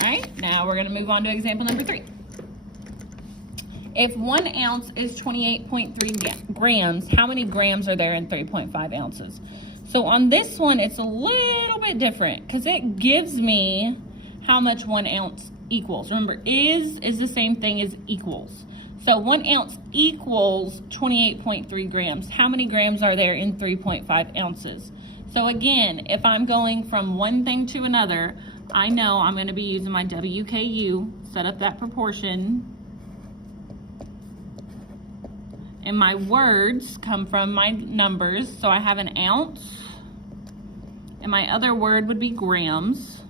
All right, now we're gonna move on to example number 3. If 1 ounce is 28.3 grams, how many grams are there in 3.5 ounces? So on this one, it's a little bit different because it gives me how much 1 ounce equals. Remember, is the same thing as equals. So 1 ounce equals 28.3 grams. How many grams are there in 3.5 ounces? So again, if I'm going from one thing to another, I know I'm going to be using my WKU, set up that proportion. And my words come from my numbers. So I have an ounce, and my other word would be grams.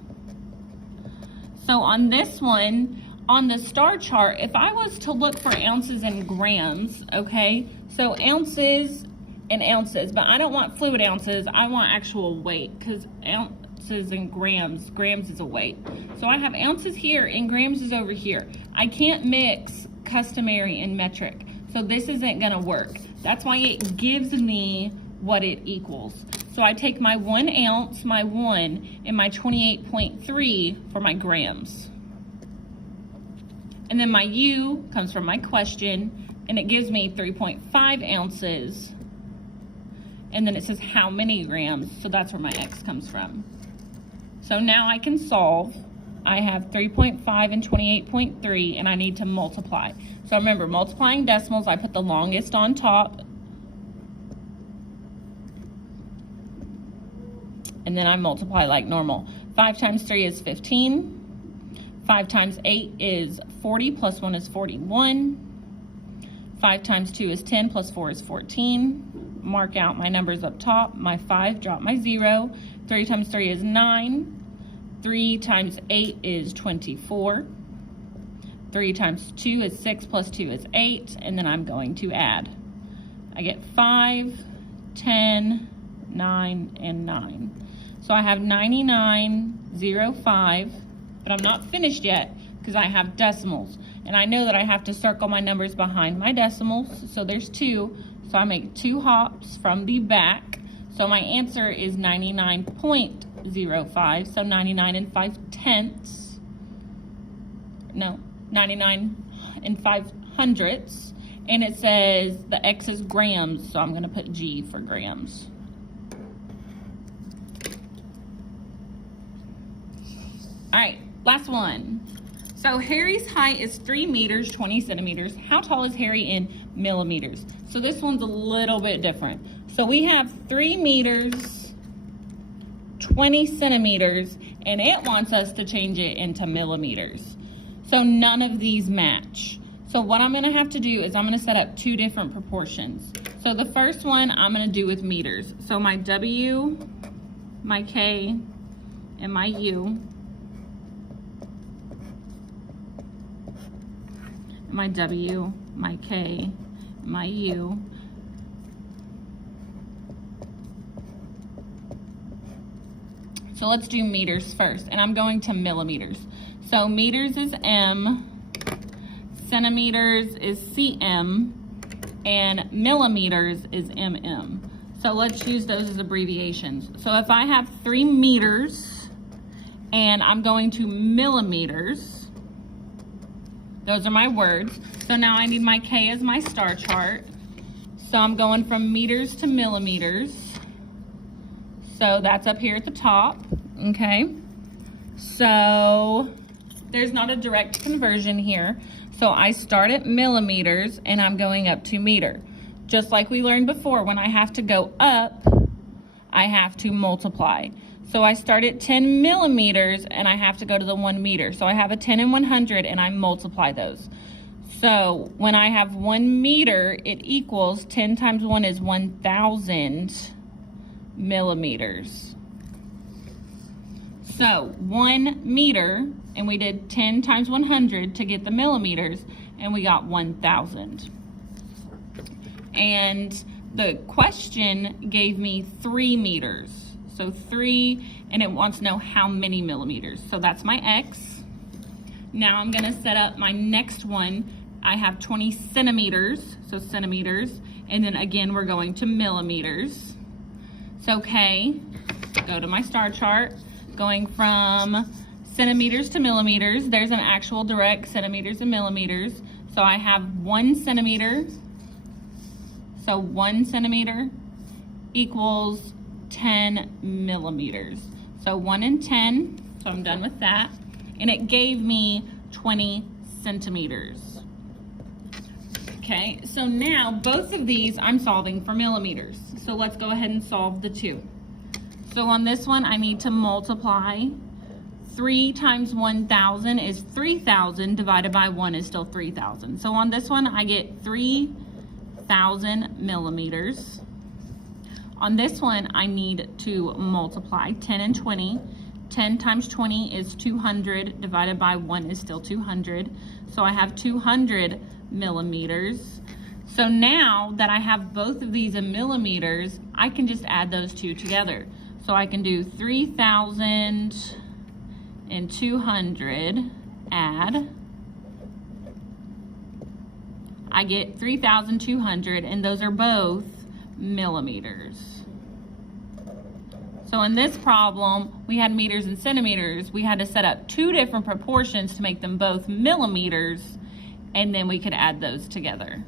So on this one, on the star chart, if I was to look for ounces and grams, okay, so ounces and ounces, but I don't want fluid ounces, I want actual weight, because ounces and grams is a weight. So I have ounces here and grams is over here. I can't mix customary and metric. So this isn't gonna work. That's why it gives me what it equals. So I take my 1 ounce, my 1, and my 28.3 for my grams. And then my U comes from my question, and it gives me 3.5 ounces. And then it says how many grams, so that's where my X comes from. So now I can solve. I have 3.5 and 28.3, and I need to multiply. So remember, multiplying decimals, I put the longest on top, and then I multiply like normal. 5 times 3 is 15. 5 times 8 is 40, plus 1 is 41. 5 times 2 is 10, plus 4 is 14. Mark out my numbers up top. My 5, drop my 0. 3 times 3 is 9. 3 times 8 is 24. 3 times 2 is 6, plus 2 is 8, and then I'm going to add. I get 5, 10, 9, and 9. So I have 99.05, but I'm not finished yet because I have decimals. And I know that I have to circle my numbers behind my decimals, so there's 2. So I make 2 hops from the back. So my answer is 99.05, so 99 and 5/10. No, 99 and 5/100. And it says the X is grams, so I'm going to put G for grams. All right, last one. So Harry's height is 3 meters, 20 centimeters. How tall is Harry in millimeters? So this one's a little bit different. So we have 3 meters, 20 centimeters, and it wants us to change it into millimeters. So none of these match. So what I'm gonna have to do is I'm gonna set up 2 different proportions. So the first one I'm gonna do with meters. So my W, my K, and my U. My W, my K, my U. So let's do meters first, and I'm going to millimeters. So meters is M, centimeters is cm, and millimeters is mm. So let's use those as abbreviations. So if I have 3 meters and I'm going to millimeters, those are my words. So now I need my K as my star chart. So I'm going from meters to millimeters. So that's up here at the top, okay? So there's not a direct conversion here. So I start at millimeters and I'm going up to meter. Just like we learned before, when I have to go up, I have to multiply. So I start at 10 millimeters and I have to go to the 1 meter. So I have a 10 and 100 and I multiply those. So when I have 1 meter, it equals 10 times 1 is 1,000 millimeters. So 1 meter, and we did 10 times 100 to get the millimeters, and we got 1,000. And the question gave me 3 meters. So 3, and it wants to know how many millimeters. So that's my X. Now I'm gonna set up my next one. I have 20 centimeters, so centimeters, and then again, we're going to millimeters. So K, go to my star chart, going from centimeters to millimeters. There's an actual direct centimeters and millimeters. So I have 1 centimeter. So 1 centimeter equals 10 millimeters. So 1 and 10, so I'm done with that. And it gave me 20 centimeters. Okay, so now both of these I'm solving for millimeters. So let's go ahead and solve the two. So on this one, I need to multiply. 3 times 1,000 is 3,000, divided by 1 is still 3,000. So on this one, I get 3,000 millimeters. On this one, I need to multiply 10 and 20. 10 times 20 is 200, divided by 1 is still 200. So I have 200 millimeters. So now that I have both of these in millimeters, I can just add those two together. So I can do 3,000 and 200, add. I get 3,200, and those are both millimeters. So in this problem, we had meters and centimeters. We had to set up 2 different proportions to make them both millimeters, and then we could add those together.